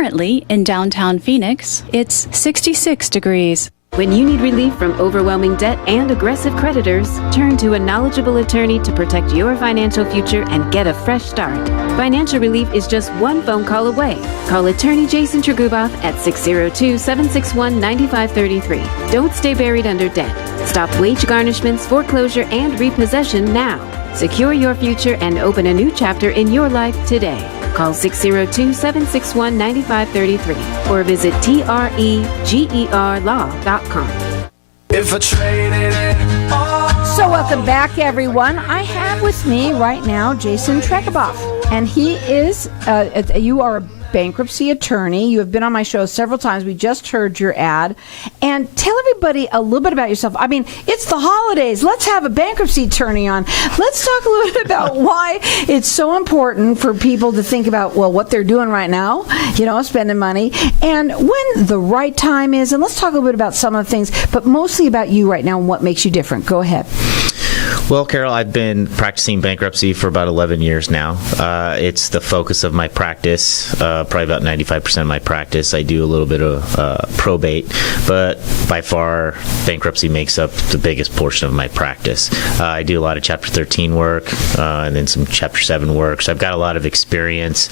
Currently, in downtown Phoenix, it's 66 degrees. When you need relief from overwhelming debt and aggressive creditors, turn to a knowledgeable attorney to protect your financial future and get a fresh start. Financial relief is just one phone call away. Call attorney Jason Treguboff at 602-761-9533. Don't stay buried under debt. Stop wage garnishments, foreclosure, and repossession now. Secure your future and open a new chapter in your life today. Call 602-761-9533 or visit tregerlaw.com. If I traded it all. So welcome back, everyone. I have with me right now Jason Tregeboff, and he is, you are a bankruptcy attorney. You have been on my show several times. We just heard your ad. And tell everybody a little bit about yourself. I mean, it's the holidays. Let's have a bankruptcy attorney on. Let's talk a little bit about why it's so important for people to think about, well, what they're doing right now, spending money, and when the right time is. And let's talk a little bit about some of the things, but mostly about you right now and what makes you different. Go ahead. Well, Carol, I've been practicing bankruptcy for about 11 years now. It's the focus of my practice, probably about 95% of my practice. I do a little bit of probate, but by far, bankruptcy makes up the biggest portion of my practice. I do a lot of Chapter 13 work and then some Chapter 7 work. So I've got a lot of experience,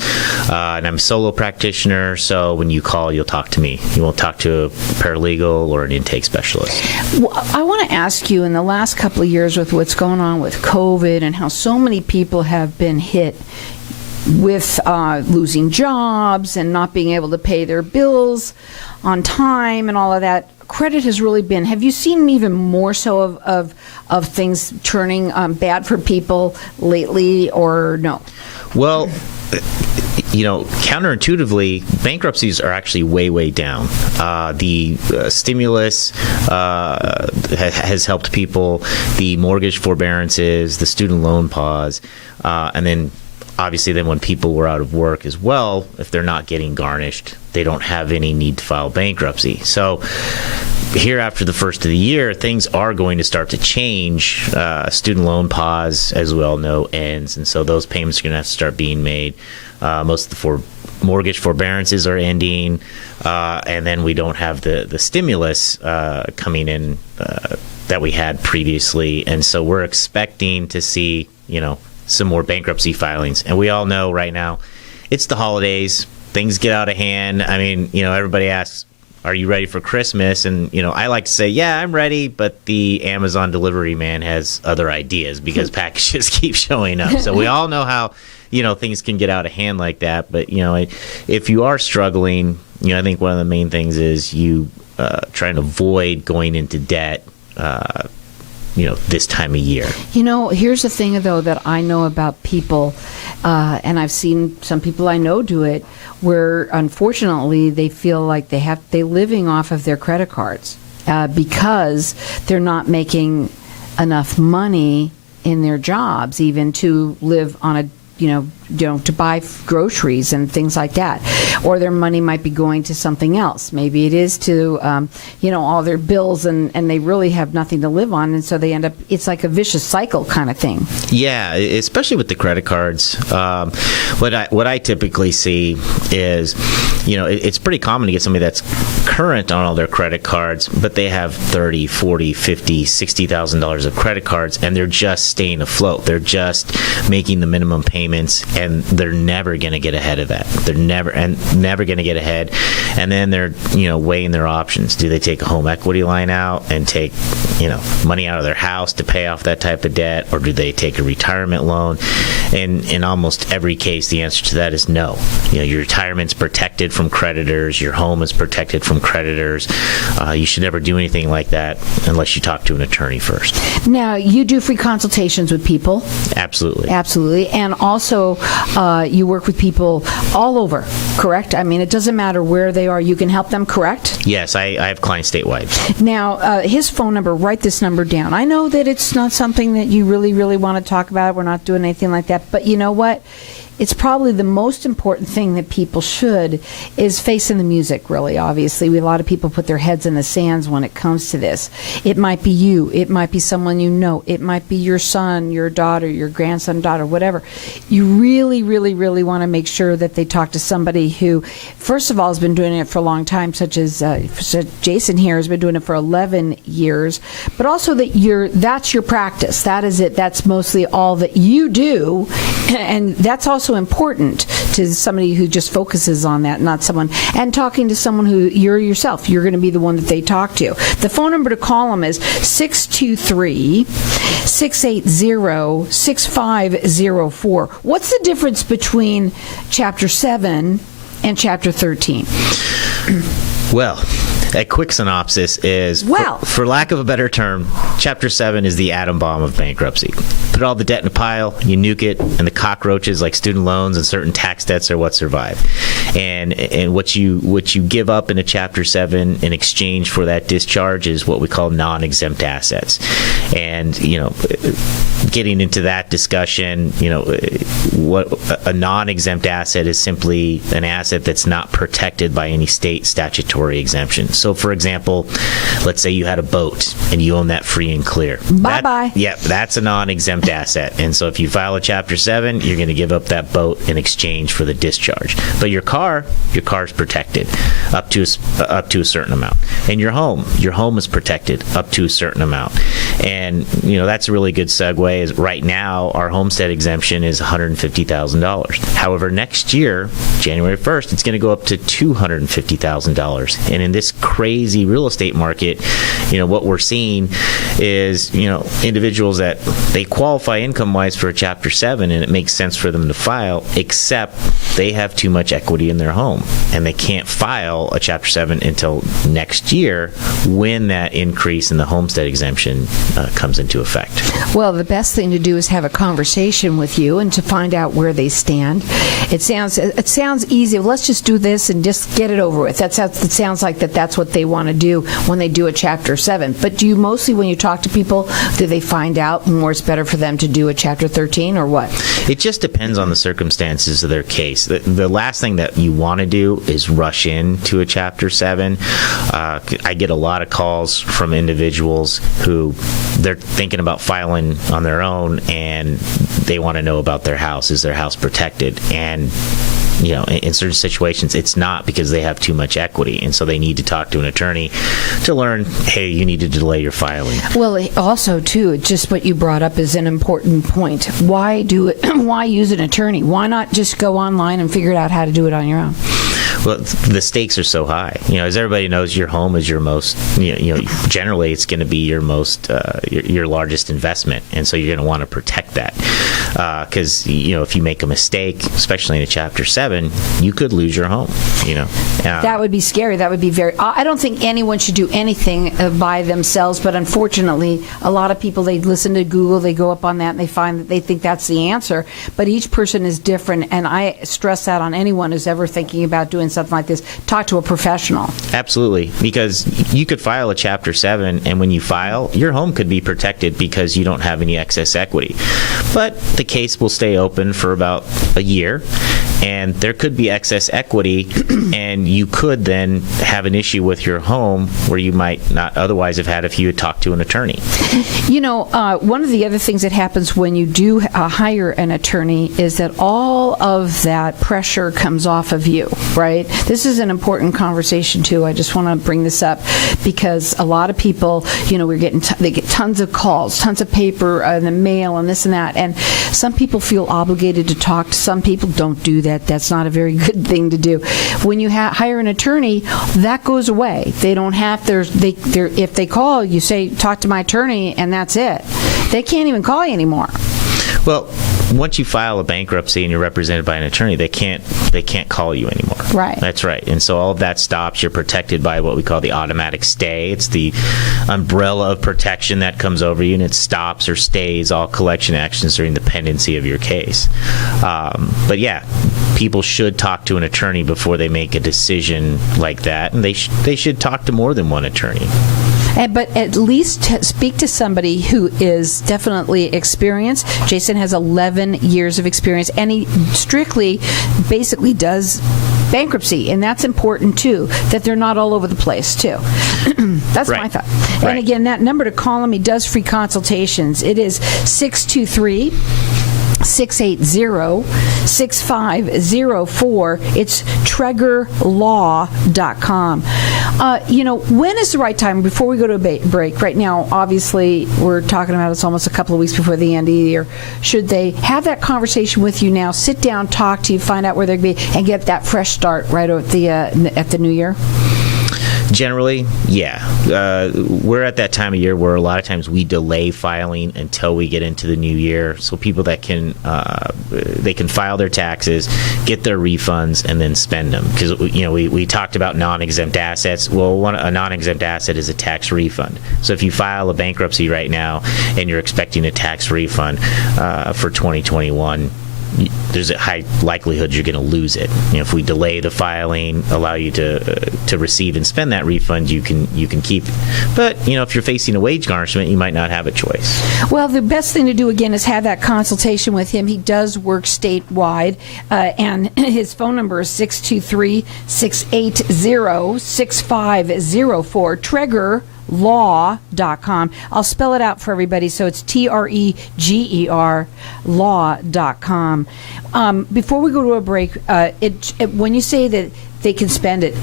and I'm a solo practitioner, so when you call, you'll talk to me. You won't talk to a paralegal or an intake specialist. Well, I want to ask you, in the last couple of years with what's going on with COVID and how so many people have been hit with losing jobs and not being able to pay their bills on time and all of that, credit has really been, have you seen even more so of things turning bad for people lately, or no? Well, counterintuitively, bankruptcies are actually way, way down. The stimulus has helped people. The mortgage forbearances, the student loan pause, and then obviously then when people were out of work as well, if they're not getting garnished, they don't have any need to file bankruptcy. So here after the first of the year, things are going to start to change. Student loan pause, as we all know, ends, and so those payments are going to have to start being made. Most of the mortgage forbearances are ending, and then we don't have the stimulus coming in that we had previously, and so we're expecting to see, some more bankruptcy filings. And we all know right now, it's the holidays. Things get out of hand. I mean, everybody asks, are you ready for Christmas? And, I like to say, yeah, I'm ready, but the Amazon delivery man has other ideas because packages keep showing up. So we all know how, things can get out of hand like that. But, if you are struggling, I think one of the main things is you trying to avoid going into debt, this time of year. Here's the thing, though, that I know about people, and I've seen some people I know do it, where unfortunately they feel like they're living off of their credit cards because they're not making enough money in their jobs even to live on a to buy groceries and things like that, or their money might be going to something else. Maybe it is to all their bills, and they really have nothing to live on, and so they end up, it's like a vicious cycle kind of thing. Yeah, especially with the credit cards. What I typically see is, it's pretty common to get somebody that's current on all their credit cards, but they have $30,000, $40,000, $50,000, $60,000 of credit cards, and they're just staying afloat. They're just making the minimum payments, and they're never going to get ahead of that. They're never going to get ahead. And then they're, weighing their options. Do they take a home equity line out and take, money out of their house to pay off that type of debt, or do they take a retirement loan? And in almost every case, the answer to that is no. Your retirement's protected from creditors. Your home is protected from creditors. You should never do anything like that unless you talk to an attorney first. Now, you do free consultations with people? Absolutely. Absolutely. And also, you work with people all over, correct? I mean, it doesn't matter where they are. You can help them, correct? Yes, I have clients statewide. Now, his phone number, write this number down. I know that it's not something that you really, really want to talk about. We're not doing anything like that. But you know what? it's probably the most important thing that people should is facing the music, really, obviously. A lot of people put their heads in the sands when it comes to this. It might be you. It might be someone you know. It might be your son, your daughter, your grandson, daughter, whatever. You really, really, really want to make sure that they talk to somebody who, first of all, has been doing it for a long time, such as Jason here has been doing it for 11 years, but also that that's your practice. That is it. That's mostly all that you do, and that's also important to somebody who just focuses on that, not someone, and talking to someone who you're yourself. You're going to be the one that they talk to. The phone number to call them is 623-680-6504. What's the difference between Chapter 7 and Chapter 13? Well, a quick synopsis is, for lack of a better term, Chapter 7 is the atom bomb of bankruptcy. Put all the debt in a pile, you nuke it, and the cockroaches like student loans and certain tax debts are what survive. And what you give up in a Chapter 7 in exchange for that discharge is what we call non-exempt assets. And, getting into that discussion, what a non-exempt asset is simply an asset that's not protected by any state statutory exemption. So, for example, let's say you had a boat and you own that free and clear. Bye-bye. That's a non-exempt asset. And so if you file a Chapter 7, you're going to give up that boat in exchange for the discharge. But your car's protected up to a certain amount. And your home is protected up to a certain amount. And, that's a really good segue. Is right now, our homestead exemption is $150,000. However, next year, January 1st, it's going to go up to $250,000. And in this crazy real estate market, what we're seeing is, individuals that they qualify income-wise for a Chapter 7, and it makes sense for them to file, except they have too much equity in their home, and they can't file a Chapter 7 until next year when that increase in the homestead exemption comes into effect. Well, the best thing to do is have a conversation with you and to find out where they stand. It sounds easy. Let's just do this and just get it over with. It sounds like that's what they want to do when they do a Chapter 7. But do you mostly, when you talk to people, do they find out more it's better for them to do a Chapter 13 or what? It just depends on the circumstances of their case. The last thing that you want to do is rush into a Chapter 7. I get a lot of calls from individuals who they're thinking about filing on their own, and they want to know about their house. Is their house protected? And in certain situations, it's not, because they have too much equity, and so they need to talk to an attorney to learn, hey, you need to delay your filing. Well, also, too, just what you brought up is an important point. Why do it? Why use an attorney? Why not just go online and figure out how to do it on your own? Well, the stakes are so high. As everybody knows, your home is your most, generally it's going to be your most, your largest investment. And so you're going to want to protect that. Because, if you make a mistake, especially in a Chapter 7, you could lose your home, That would be scary. That would be I don't think anyone should do anything by themselves, but unfortunately, a lot of people, they listen to Google, they go up on that, and they find that they think that's the answer. But each person is different, and I stress that on anyone who's ever thinking about doing something like this. Talk to a professional. Absolutely, because you could file a Chapter 7, and when you file, your home could be protected because you don't have any excess equity. But the case will stay open for about a year, and there could be excess equity, and you could then have an issue with your home where you might not otherwise have had if you had talked to an attorney. One of the other things that happens when you do hire an attorney is that all of that pressure comes off of you, right? This is an important conversation, too. I just want to bring this up because a lot of people, they get tons of calls, tons of paper in the mail and this and that, and some people feel obligated to talk. Some people don't do that. That's not a very good thing to do. When you hire an attorney, that goes away. They don't have if they call, you say, talk to my attorney, and that's it. They can't even call you anymore. Well, once you file a bankruptcy and you're represented by an attorney, they can't call you anymore. Right. That's right. And so all of that stops. You're protected by what we call the automatic stay. It's the umbrella of protection that comes over you, and it stops or stays all collection actions during the pendency of your case. But yeah, people should talk to an attorney before they make a decision like that, and they should talk to more than one attorney. But at least speak to somebody who is definitely experienced. Jason has 11 years of experience, and he strictly basically does bankruptcy, and that's important too, that they're not all over the place too. That's my thought. Right. And again, that number to call him, he does free consultations. It is 623-680-6504. It's TregeboffLaw.com. When is the right time? Before we go to a break, right now, obviously, we're talking about it's almost a couple of weeks before the end of the year. Should they have that conversation with you now, sit down, talk to you, find out where they're going to be, and get that fresh start right at the new year? Generally, yeah. We're at that time of year where a lot of times we delay filing until we get into the new year, so people that can they can file their taxes, get their refunds, and then spend them. Because we talked about non-exempt assets. Well, a non-exempt asset is a tax refund. So if you file a bankruptcy right now and you're expecting a tax refund for 2021. There's a high likelihood you're going to lose it. If we delay the filing, allow you to receive and spend that refund, you can keep it. But if you're facing a wage garnishment, you might not have a choice. Well, the best thing to do again is have that consultation with him. He does work statewide, and his phone number is 623-680-6504. Treguboff.law.com. I'll spell it out for everybody. So it's TREGER law.com. Before we go to a break, when you say that they can spend it,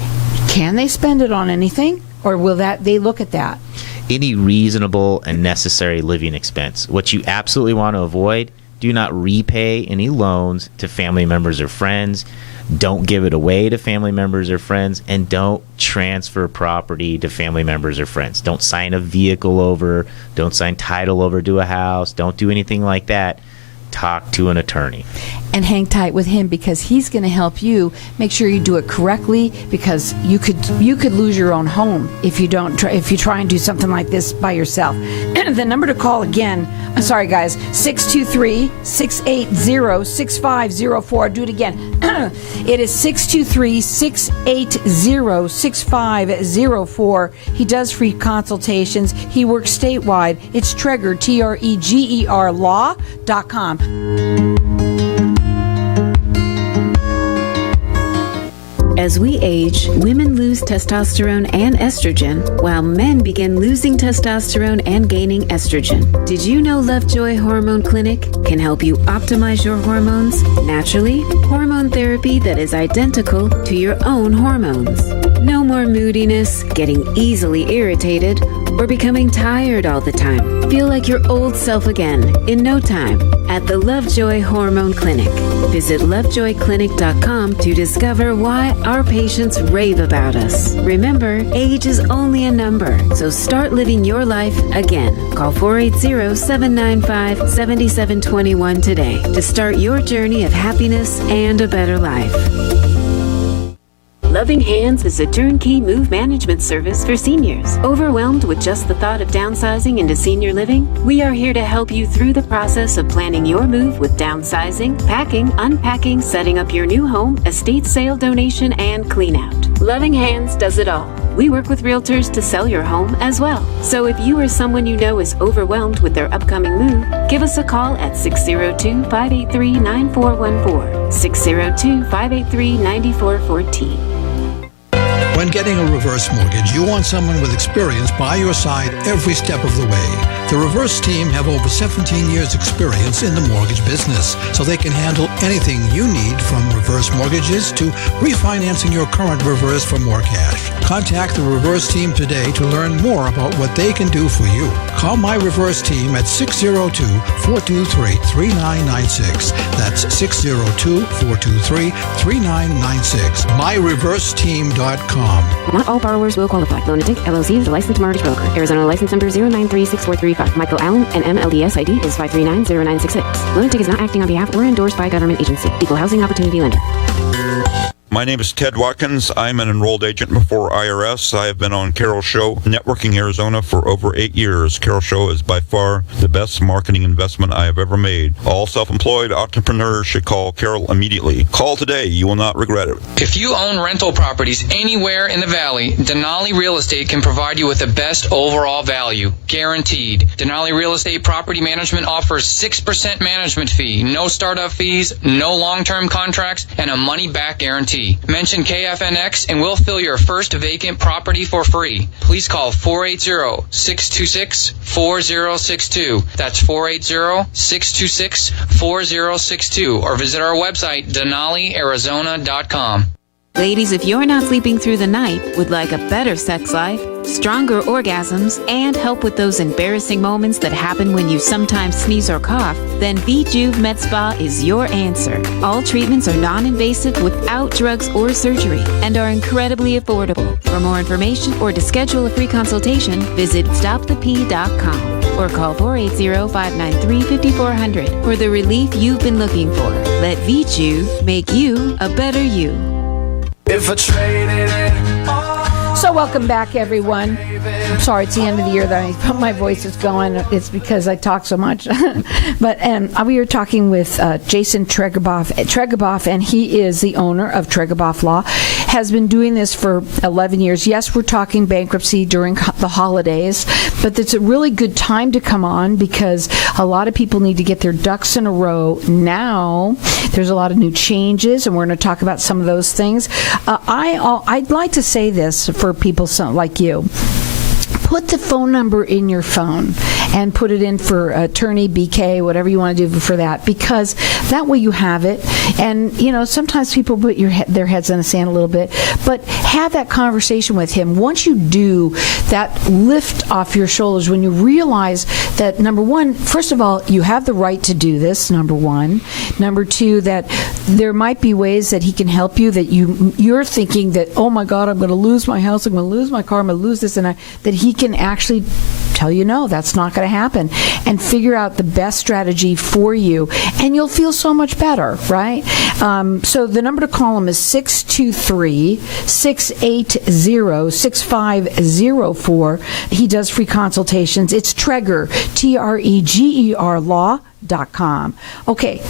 can they spend it on anything, or will they look at that? Any reasonable and necessary living expense. What you absolutely want to avoid: do not repay any loans to family members or friends. Don't give it away to family members or friends, and don't transfer property to family members or friends. Don't sign a vehicle over. Don't sign title over to a house. Don't do anything like that. Talk to an attorney. And hang tight with him, because he's going to help you make sure you do it correctly, because you could lose your own home if you try and do something like this by yourself. The number to call again, I'm sorry guys, 623-680-6504. Do it again. It is 623-680-6504. He does free consultations. He works statewide. It's Treger, TREGER law.com. As we age, women lose testosterone and estrogen, while men begin losing testosterone and gaining estrogen. Did you know Lovejoy Hormone Clinic can help you optimize your hormones naturally? Hormone therapy that is identical to your own hormones. No more moodiness, getting easily irritated, or becoming tired all the time. Feel like your old self again in no time at the Lovejoy Hormone Clinic. Visit lovejoyclinic.com to discover why our patients rave about us. Remember, age is only a number, so start living your life again. Call 480-795-7721 today to start your journey of happiness and a better life. Loving Hands is a turnkey move management service for seniors. Overwhelmed with just the thought of downsizing into senior living? We are here to help you through the process of planning your move with downsizing, packing, unpacking, setting up your new home, estate sale, donation, and clean out. Loving Hands does it all. We work with realtors to sell your home as well. So if you or someone you know is overwhelmed with their upcoming move, give us a call at 602-583-9414, 602-583-9414. When getting a reverse mortgage, you want someone with experience by your side every step of the way. The reverse team have over 17 years experience in the mortgage business, so they can handle anything you need, from reverse mortgages to refinancing your current reverse for more cash. Contact the reverse team today to learn more about what they can do for you. Call my reverse team at 602-423-3996. That's 602-423-3996. MyReverseTeam.com. Not all borrowers will qualify. Lunatic LLC is a licensed mortgage broker. Arizona license number 0936435. Michael Allen, and MLDS ID is 5390966. Lunatic is not acting on behalf or endorsed by a government agency. Equal housing opportunity lender. My name is Ted Watkins. I'm an enrolled agent before IRS. I have been on Carol's show, Networking Arizona, for over 8 years. Carol's show is by far the best marketing investment I have ever made. All self-employed entrepreneurs should call Carol immediately. Call today. You will not regret it. If you own rental properties anywhere in the Valley, Denali Real Estate can provide you with the best overall value, guaranteed. Denali Real Estate Property Management offers 6% management fee, no startup fees, no long-term contracts, and a money-back guarantee. Mention KFNX and we'll fill your first vacant property for free. Please call 480-626-4062. That's 480-626-4062 or visit our website, DenaliArizona.com. Ladies, if you're not sleeping through the night, would like a better sex life, stronger orgasms, and help with those embarrassing moments that happen when you sometimes sneeze or cough, then VJuve Med Spa is your answer. All treatments are non-invasive without drugs or surgery and are incredibly affordable. For more information or to schedule a free consultation, visit stopthep.com or call 480-593-5400 for the relief you've been looking for. Let VJuve make you a better you. If I traded it all. So welcome back, everyone. I'm sorry, it's the end of the year that my voice is going. It's because I talk so much. But we were talking with Jason Treguboff, and he is the owner of Treguboff Law. Has been doing this for 11 years. Yes, we're talking bankruptcy during the holidays, but it's a really good time to come on because a lot of people need to get their ducks in a row now. There's a lot of new changes, and we're going to talk about some of those things. I'd like to say this for people like you. Put the phone number in your phone and put it in for attorney, BK, whatever you want to do for that, because that way you have it. And, you know, sometimes people put their heads in the sand a little bit, but have that conversation with him. Once you do, that lift off your shoulders when you realize that, number one, first of all, you have the right to do this, number one. Number two, that there might be ways that he can help you that you're thinking that, oh my God, I'm going to lose my house, I'm going to lose my car, I'm going to lose this, and that he can actually tell you, no, that's not going to happen, and figure out the best strategy for you, and you'll feel so much better, right? So the number to call him is 623-680-6504. He does free consultations. It's Treger, Treger Law.com. Okay,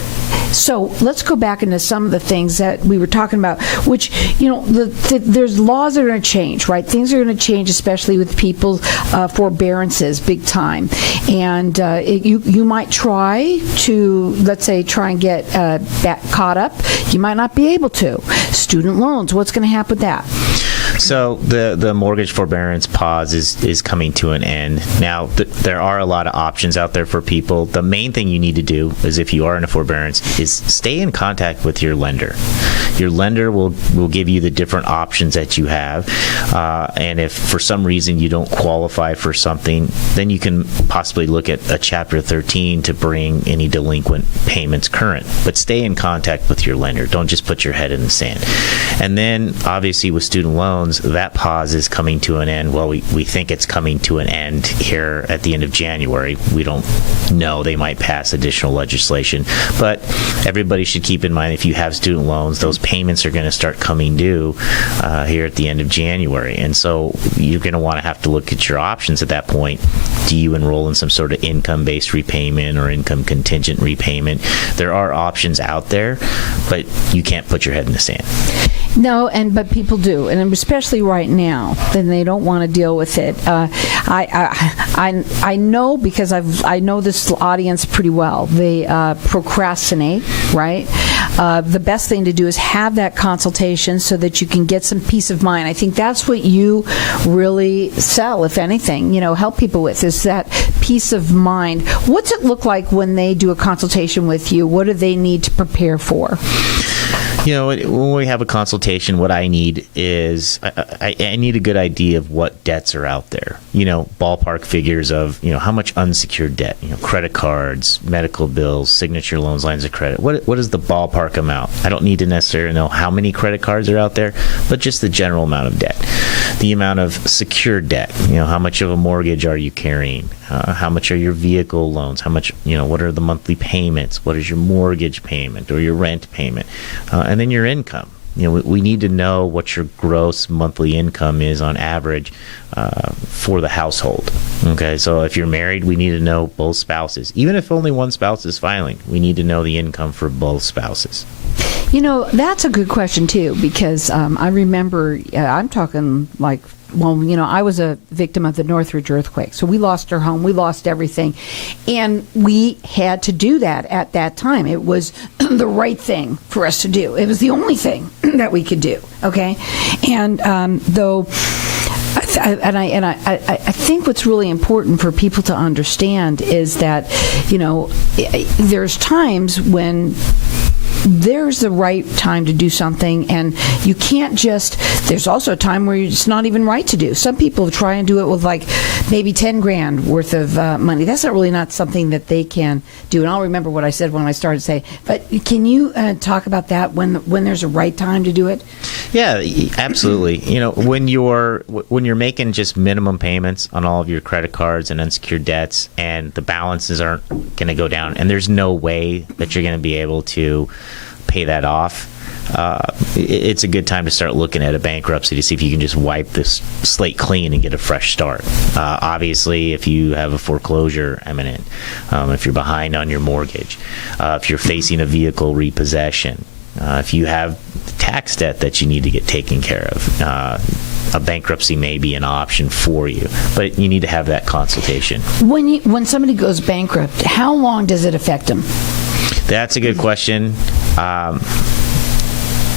so let's go back into some of the things that we were talking about, which, you know, there's laws that are going to change, right? Things are going to change, especially with people's forbearances, big time. And you might try to, let's say, and get caught up. You might not be able to. Student loans, what's going to happen with that? So the mortgage forbearance pause is coming to an end. Now, there are a lot of options out there for people. The main thing you need to do is, if you are in a forbearance, is stay in contact with your lender. Your lender will give you the different options that you have. And if for some reason you don't qualify for something, then you can possibly look at a Chapter 13 to bring any delinquent payments current. But stay in contact with your lender. Don't just put your head in the sand. And then, obviously, with student loans, that pause is coming to an end. Well, we think it's coming to an end here at the end of January. We don't know. They might pass additional legislation. But everybody should keep in mind, if you have student loans, those payments are going to start coming due here at the end of January. And so you're going to want to have to look at your options at that point. Do you enroll in some sort of income-based repayment or income contingent repayment? There are options out there, but you can't put your head in the sand. No, but people do, and especially right now, then they don't want to deal with it. I know, because I know this audience pretty well. They procrastinate, right? The best thing to do is have that consultation so that you can get some peace of mind. I think that's what you really sell, if anything, help people with, is that peace of mind. What's it look like when they do a consultation with you? What do they need to prepare for? When we have a consultation, what I need is I need a good idea of what debts are out there. Ballpark figures of how much unsecured debt, credit cards, medical bills, signature loans, lines of credit. What is the ballpark amount? I don't need to necessarily know how many credit cards are out there, but just the general amount of debt, the amount of secured debt. How much of a mortgage are you carrying? How much are your vehicle loans? How much? What are the monthly payments? What is your mortgage payment or your rent payment? And then your income. we need to know what your gross monthly income is on average for the household. Okay, so if you're married, we need to know both spouses. Even if only one spouse is filing, we need to know the income for both spouses. That's a good question, too, because I remember, I'm talking like, I was a victim of the Northridge earthquake. So we lost our home. We lost everything. And we had to do that at that time. It was the right thing for us to do. It was the only thing that we could do. Okay? And though... I think what's really important for people to understand is that, there's times when there's the right time to do something, and you can't there's also a time where it's not even right to do. Some people try and do it with like maybe 10 grand worth of money. That's not something that they can do. And I'll remember what I said when I started to say, but can you talk about that when there's a right time to do it? Yeah, absolutely. When you're making just minimum payments on all of your credit cards and unsecured debts, and the balances aren't going to go down, and there's no way that you're going to be able to pay that off, it's a good time to start looking at a bankruptcy to see if you can just wipe this slate clean and get a fresh start. Obviously, if you have a foreclosure imminent, if you're behind on your mortgage, if you're facing a vehicle repossession, if you have tax debt that you need to get taken care of, a bankruptcy may be an option for you, but you need to have that consultation. When somebody goes bankrupt, how long does it affect them? That's a good question.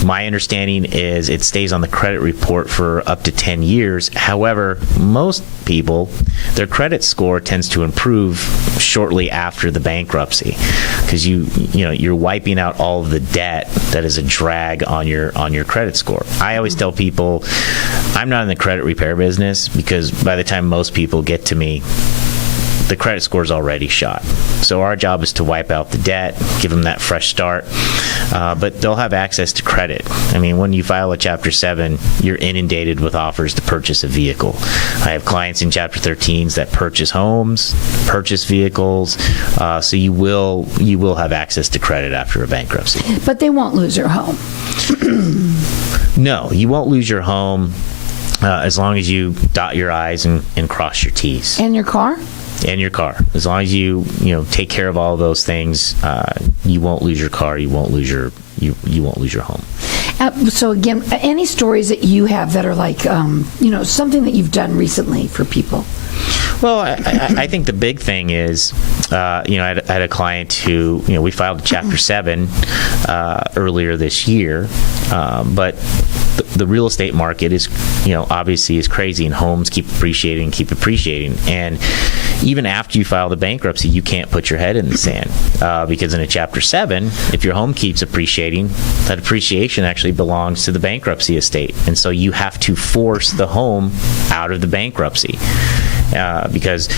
My understanding is it stays on the credit report for up to 10 years. However, most people, their credit score tends to improve shortly after the bankruptcy, because you're wiping out all of the debt that is a drag on your credit score. I always tell people I'm not in the credit repair business, because by the time most people get to me, the credit score is already shot. So our job is to wipe out the debt, give them that fresh start, but they'll have access to credit. I mean, when you file a Chapter 7, you're inundated with offers to purchase a vehicle. I have clients in Chapter 13s that purchase homes, purchase vehicles, so you will have access to credit after a bankruptcy. But they won't lose their home. No, you won't lose your home as long as you dot your I's and cross your T's. And your car? And your car. As long as you take care of all of those things, you won't lose your car. You won't lose your home. So again, any stories that you have that are like something that you've done recently for people? Well, I think the big thing is, I had a client who, we filed a Chapter 7 earlier this year, but the real estate market is, obviously is crazy, and homes keep appreciating. And even after you file the bankruptcy, you can't put your head in the sand, because in a Chapter 7, if your home keeps appreciating, that appreciation actually belongs to the bankruptcy estate. And so you have to force the home out of the bankruptcy. Because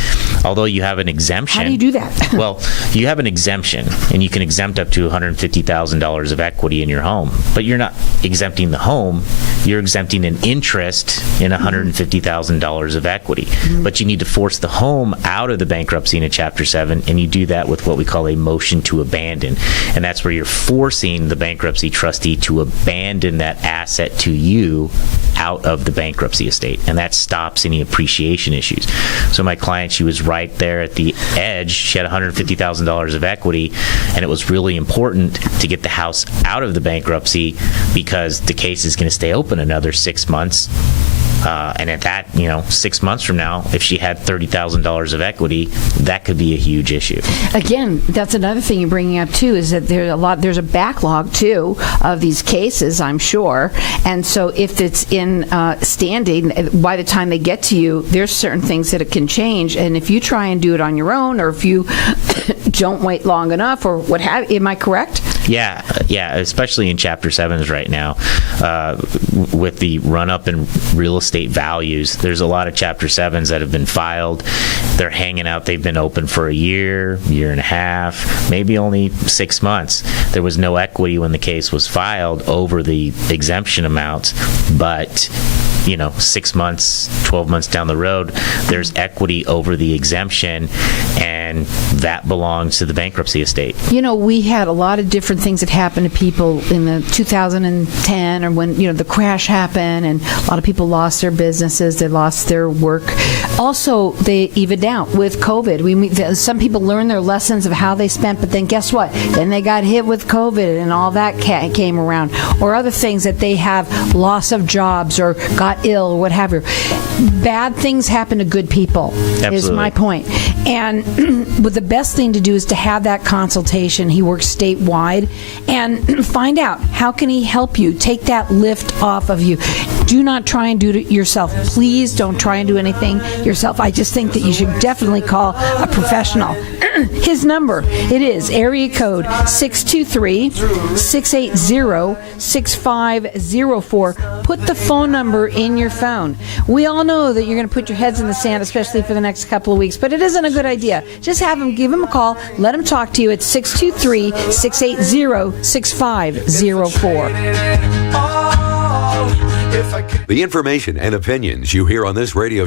although you have an exemption... How do you do that? Well, you have an exemption, and you can exempt up to $150,000 of equity in your home. But you're not exempting the home. You're exempting an interest in $150,000 of equity. Mm-hmm. But you need to force the home out of the bankruptcy in a Chapter 7, and you do that with what we call a motion to abandon. And that's where you're forcing the bankruptcy trustee to abandon that asset to you out of the bankruptcy estate. And that stops any appreciation issues. So my client, she was right there at the edge. She had $150,000 of equity, and it was really important to get the house out of the bankruptcy, because the case is going to stay open another 6 months. And at that, 6 months from now, if she had $30,000 of equity, that could be a huge issue. Again, that's another thing you're bringing up too, is that there's a backlog too of these cases, I'm sure. And so if it's in standing, by the time they get to you, there's certain things that it can change. And if you try and do it on your own, or if you don't wait long enough, or what have, am I correct? Yeah, especially in Chapter 7s right now, with the run-up in real estate values. There's a lot of Chapter 7s that have been filed. They're hanging out. They've been open for a year and a half, maybe only 6 months. There was no equity when the case was filed over the exemption amounts, but 6 months, 12 months down the road, there's equity over the exemption, and and that belongs to the bankruptcy estate. We had a lot of different things that happened to people in the 2010 or when, the crash happened, and a lot of people lost their businesses, they lost their work. Also, they evened out with COVID. Some people learned their lessons of how they spent, but then guess what? Then they got hit with COVID and all that came around. Or other things that they have loss of jobs or got ill or what have you. Bad things happen to good people. Absolutely. Is my point. And the best thing to do is to have that consultation. He works statewide, and find out how can he help you. Take that lift off of you. Do not try and do it yourself. Please don't try and do anything yourself. I just think that you should definitely call a professional. His number, it is area code 623-680-6504. Put the phone number in your phone. We all know that you're going to put your heads in the sand, especially for the next couple of weeks, but it isn't a good idea. Just give him a call, let him talk to you at 623-680-6504. The information and opinions you hear on this radio